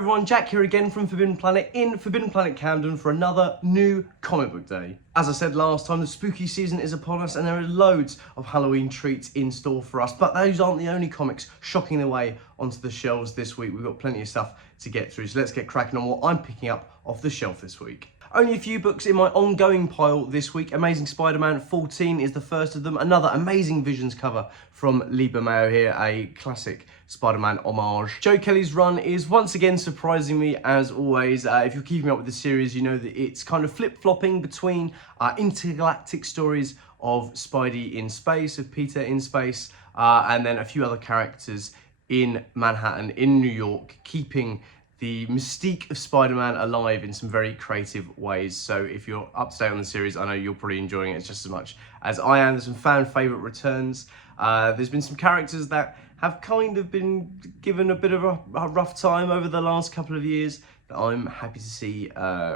everyone, Jack here again from Forbidden Planet in Forbidden Planet Camden for another new comic book day. As I said last time, the spooky season is upon us and there are loads of Halloween treats in store for us, but those aren't the only comics shocking their way onto the shelves this week. We've got plenty of stuff to get through, so let's get cracking on what I'm picking up off the shelf this week. Only a few books in my ongoing pile this week. Amazing Spider-Man 14 is the first of them. Another Amazing Visions cover from Liber Mayo here, a classic Spider-Man homage. Joe Kelly's run is once again surprising me as always. If you're keeping up with the series, you know that it's kind of flip-flopping between intergalactic stories of Spidey in space, of Peter in space, and then a few other characters in Manhattan, in New York, keeping the mystique of Spider-Man alive in some very creative ways. So if you're up to date on the series, I know you're probably enjoying it just as much as I am. There's some fan favourite returns. There's been some characters that have kind of been given a bit of a rough time over the last couple of years that I'm happy to see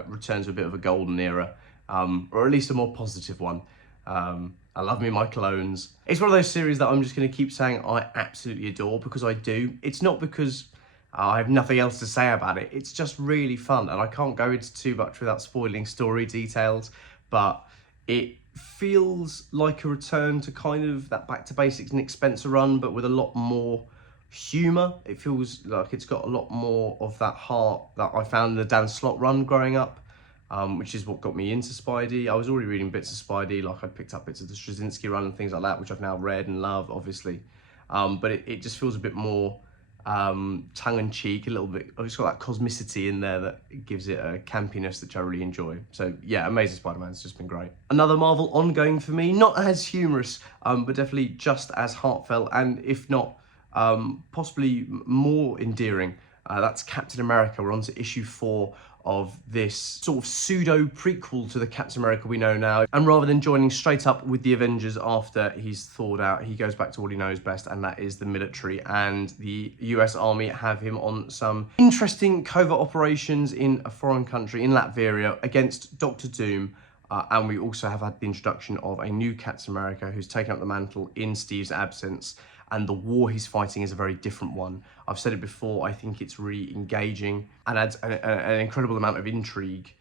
return to a bit of a golden era, or at least a more positive one. I love me my clones. It's one of those series that I'm just going to keep saying I absolutely adore, because I do. It's not because I have nothing else to say about it. It's just really fun, and I can't go into too much without spoiling story details, but it feels like a return to kind of that back to basics Nick Spencer run, but with a lot more humour. It feels like it's got a lot more of that heart that I found in the Dan Slott run growing up, which is what got me into Spidey. I was already reading bits of Spidey, like I picked up bits of the Straczynski run and things like that, which I've now read and love, obviously. But it just feels a bit more tongue-in-cheek, a little bit. It's got that cosmicity in there that gives it a campiness which I really enjoy. So yeah, Amazing Spider-Man's just been great. Another Marvel ongoing for me, not as humorous, but definitely just as heartfelt, and if not possibly more endearing. That's Captain America. We're on to issue 4 of this sort of pseudo prequel to the Captain America we know now. And rather than joining straight up with the Avengers after he's thawed out, he goes back to what he knows best, and that is the military. And the US Army have him on some interesting covert operations in a foreign country, in Latveria, against Dr. Doom. And we also have had the introduction of a new Captain America who's taken up the mantle in Steve's absence. And the war he's fighting is a very different one. I've said it before, I think it's really engaging and adds an incredible amount of intrigue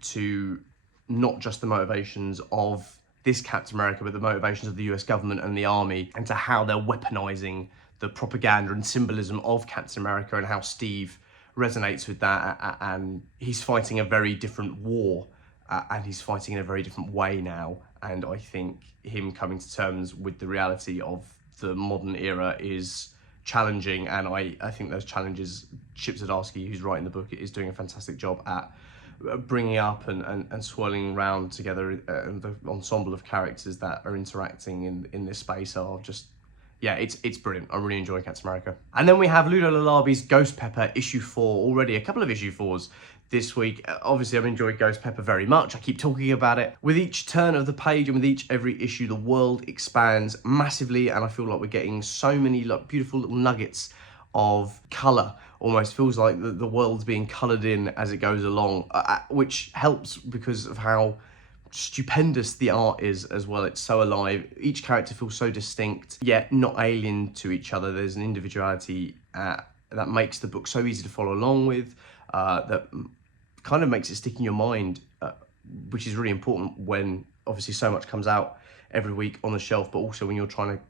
to not just the motivations of this Captain America, but the motivations of the US government and the army, and to how they're weaponizing the propaganda and symbolism of Captain America, and how Steve resonates with that. And he's fighting a very different war, and he's fighting in a very different way now. And I think him coming to terms with the reality of the modern era is challenging, and I think those challenges, Chip Zdarsky, who's writing the book, is doing a fantastic job at bringing up and swirling around together the ensemble of characters that are interacting in this space are just, yeah, it's brilliant. I'm really enjoying Captain America. And then we have Ludo Lalabi's Ghost Pepper issue 4, already a couple of issue 4s this week. Obviously, I'm enjoying Ghost Pepper very much. I keep talking about it. With each turn of the page and with every issue, the world expands massively, and I feel like we're getting so many beautiful little nuggets of colour. Almost feels like the world's being coloured in as it goes along, which helps because of how stupendous the art is as well. It's so alive. Each character feels so distinct, yet not alien to each other. There's an individuality that makes the book so easy to follow along with, that kind of makes it stick in your mind, which is really important when obviously so much comes out every week on the shelf, but also when you're trying to,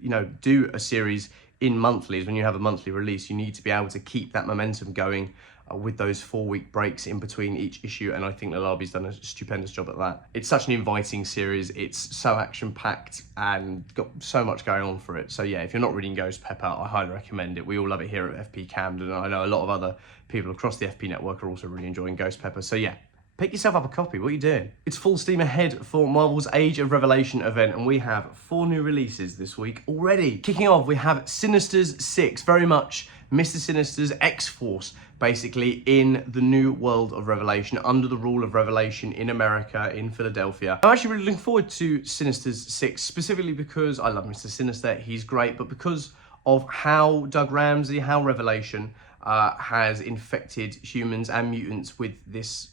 you know, do a series in monthlies. When you have a monthly release, you need to be able to keep that momentum going with those 4-week breaks in between each issue, and I think Lalabi's done a stupendous job at that. It's such an inviting series. It's so action-packed and got so much going on for it. So yeah, if you're not reading Ghost Pepper, I highly recommend it. We all love it here at FP Camden, and I know a lot of other people across the FP network are also really enjoying Ghost Pepper. So yeah, pick yourself up a copy. What are you doing? It's full steam ahead for Marvel's Age of Revelation event, and we have 4 new releases this week already. Kicking off, we have Sinister's 6, very much Mr. Sinister's X-Force, basically in the new world of Revelation, under the rule of Revelation in America, in Philadelphia. I'm actually really looking forward to Sinister's 6, specifically because I love Mr. Sinister, he's great, but because of how Doug Ramsey, how Revelation has infected humans and mutants with this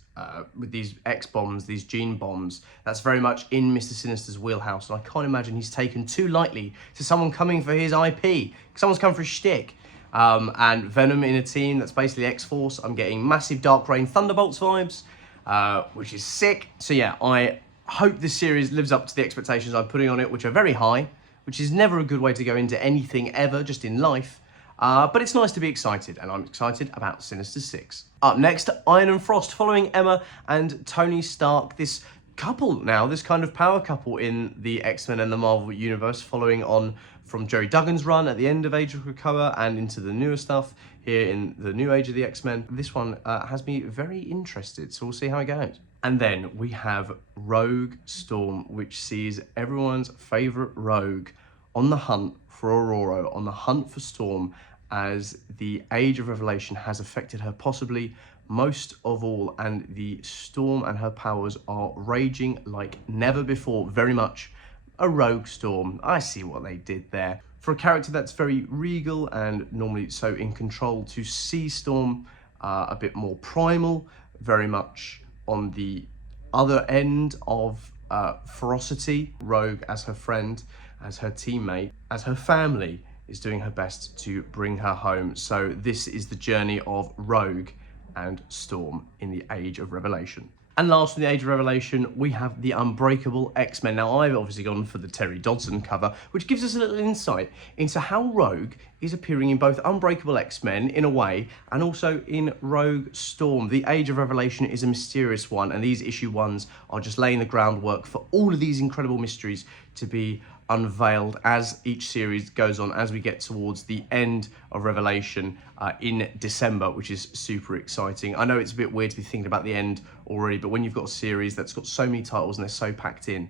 with these X-bombs, these gene bombs. That's very much in Mr. Sinister's wheelhouse, and I can't imagine he's taken too lightly to someone coming for his IP. Someone's come for his shtick. and Venom in a team that's basically X-Force. I'm getting massive Dark Reign Thunderbolts vibes, which is sick. So yeah, I hope this series lives up to the expectations I'm putting on it, which are very high, which is never a good way to go into anything ever, just in life. But it's nice to be excited, and I'm excited about Sinister Six. Up next, Iron and Frost, following Emma and Tony Stark, this couple now, this kind of power couple in the X-Men and the Marvel Universe, following on from Jerry Duggan's run at the end of Age of Krakoa and into the newer stuff here in the new age of the X-Men. This one has me very interested, so we'll see how it goes. And then we have Rogue Storm, which sees everyone's favourite Rogue on the hunt for Aurora, on the hunt for Storm, as the Age of Revelation has affected her possibly most of all, and the Storm and her powers are raging like never before. Very much a Rogue Storm. I see what they did there. For a character that's very regal and normally so in control, to see Storm a bit more primal, very much on the other end of ferocity. Rogue as her friend, as her teammate, as her family, is doing her best to bring her home. So this is the journey of Rogue and Storm in the Age of Revelation. And last in the Age of Revelation, we have the Unbreakable X-Men. Now, I've obviously gone for the Terry Dodson cover, which gives us a little insight into how Rogue is appearing in both Unbreakable X-Men, in a way, and also in Rogue Storm. The Age of Revelation is a mysterious one, and these issue ones are just laying the groundwork for all of these incredible mysteries to be unveiled as each series goes on, as we get towards the end of Revelation in December, which is super exciting. I know it's a bit weird to be thinking about the end already, but when you've got a series that's got so many titles and they're so packed in,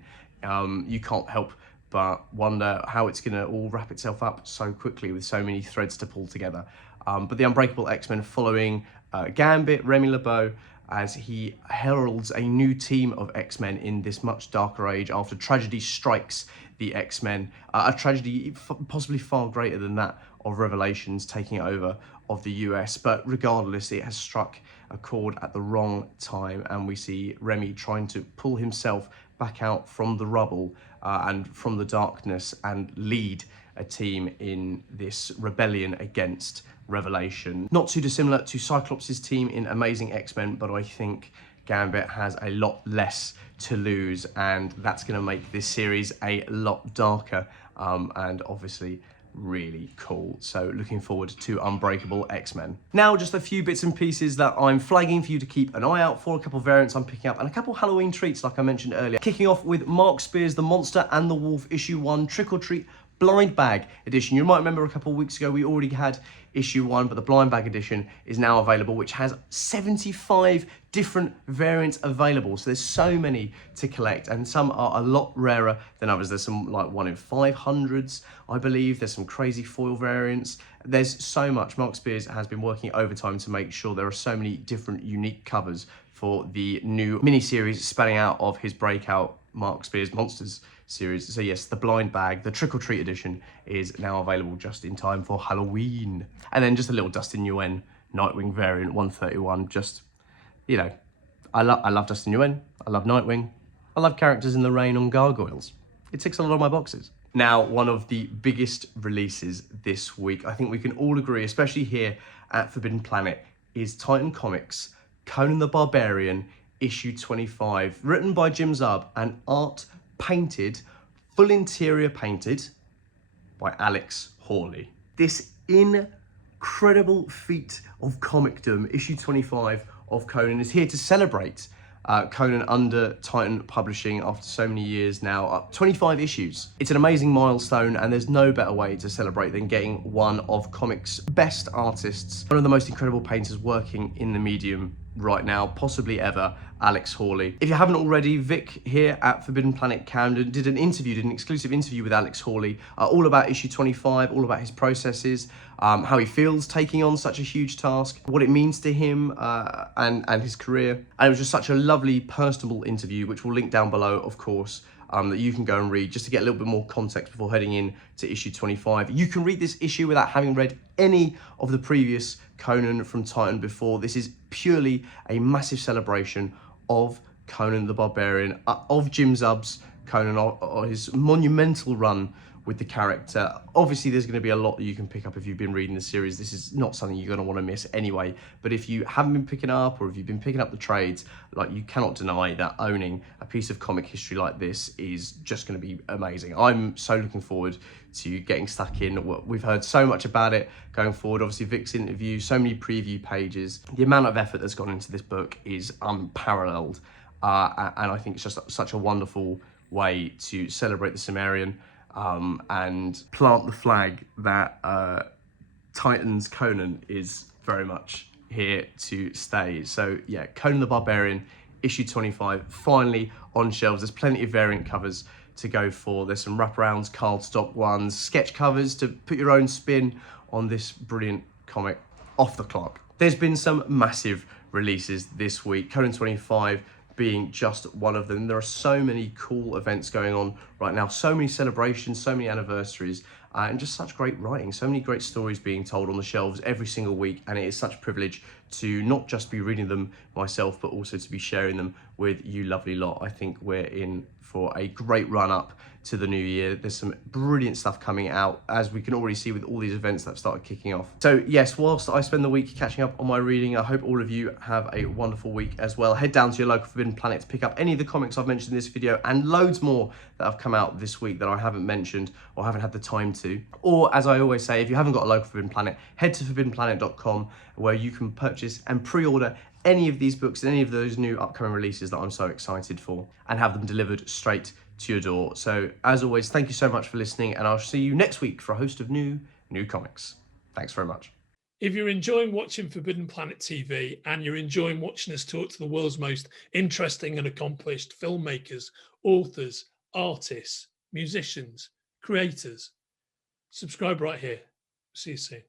you can't help but wonder how it's going to all wrap itself up so quickly with so many threads to pull together. But the Unbreakable X-Men following Gambit, Remy LeBeau, as he heralds a new team of X-Men in this much darker age after tragedy strikes the X-Men, a tragedy possibly far greater than that of Revelations taking over of the US, but regardless, it has struck a chord at the wrong time, and we see Remy trying to pull himself back out from the rubble and from the darkness and lead a team in this rebellion against Revelation. Not too dissimilar to Cyclops' team in Amazing X-Men, but I think Gambit has a lot less to lose, and that's going to make this series a lot darker and obviously really cool. So looking forward to Unbreakable X-Men. Now, just a few bits and pieces that I'm flagging for you to keep an eye out for, a couple of variants I'm picking up, and a couple of Halloween treats like I mentioned earlier. Kicking off with Mark Spears' The Monster and the Wolf issue 1 Trick or Treat Blind Bag edition. You might remember a couple of weeks ago we already had issue 1, but the blind bag edition is now available, which has 75 different variants available. So there's so many to collect, and some are a lot rarer than others. There's some like 1 in 500s, I believe. There's some crazy foil variants. There's so much. Mark Spears has been working overtime to make sure there are so many different unique covers for the new mini-series spanning out of his breakout Mark Spears Monsters series. So yes, the blind bag, the Trick or Treat edition, is now available just in time for Halloween. And then just a little Dustin Nguyen Nightwing variant 131. Just, you know, I love Dustin Nguyen, I love Nightwing, I love characters in the rain on gargoyles. It ticks a lot of my boxes. Now, one of the biggest releases this week, I think we can all agree, especially here at Forbidden Planet, is Titan Comics' Conan the Barbarian issue 25, written by Jim Zub and art painted, full interior painted, by Alex Hawley. This incredible feat of comicdom, issue 25 of Conan, is here to celebrate Conan under Titan Publishing after so many years now, 25 issues. It's an amazing milestone, and there's no better way to celebrate than getting one of comics' best artists, one of the most incredible painters working in the medium right now, possibly ever, Alex Hawley. If you haven't already, Vic here at Forbidden Planet Camden did an exclusive interview with Alex Hawley, all about issue 25, all about his processes, how he feels taking on such a huge task, what it means to him and his career. And it was just such a lovely, personable interview, which we'll link down below, of course, that you can go and read just to get a little bit more context before heading in to issue 25. You can read this issue without having read any of the previous Conan from Titan before. This is purely a massive celebration of Conan the Barbarian, of Jim Zub's Conan, or his monumental run with the character. Obviously, there's going to be a lot that you can pick up if you've been reading the series. This is not something you're going to want to miss anyway. But if you haven't been picking up, or if you've been picking up the trades, like, you cannot deny that owning a piece of comic history like this is just going to be amazing. I'm so looking forward to getting stuck in. We've heard so much about it going forward. Obviously, Vic's interview, so many preview pages. The amount of effort that's gone into this book is unparalleled. And I think it's just such a wonderful way to celebrate the Cimmerian, and plant the flag that Titans Conan is very much here to stay. So yeah, Conan the Barbarian, issue 25, finally on shelves. There's plenty of variant covers to go for. There's some wraparounds, cardstock ones, sketch covers to put your own spin on this brilliant comic off the clock. There's been some massive releases this week, Conan 25 being just one of them. There are so many cool events going on right now, so many celebrations, so many anniversaries, and just such great writing, so many great stories being told on the shelves every single week. And it is such a privilege to not just be reading them myself, but also to be sharing them with you lovely lot. I think we're in for a great run up to the new year. There's some brilliant stuff coming out, as we can already see with all these events that have started kicking off. So yes, whilst I spend the week catching up on my reading, I hope all of you have a wonderful week as well. Head down to your local Forbidden Planet to pick up any of the comics I've mentioned in this video, and loads more that have come out this week that I haven't mentioned or haven't had the time to. Or, as I always say, if you haven't got a local Forbidden Planet, head to forbiddenplanet.com, where you can purchase and pre-order any of these books and any of those new upcoming releases that I'm so excited for, and have them delivered straight to your door. So as always, thank you so much for listening, and I'll see you next week for a host of new comics. Thanks very much. If you're enjoying watching Forbidden Planet TV, and you're enjoying watching us talk to the world's most interesting and accomplished filmmakers, authors, artists, musicians, creators, subscribe right here. See you soon.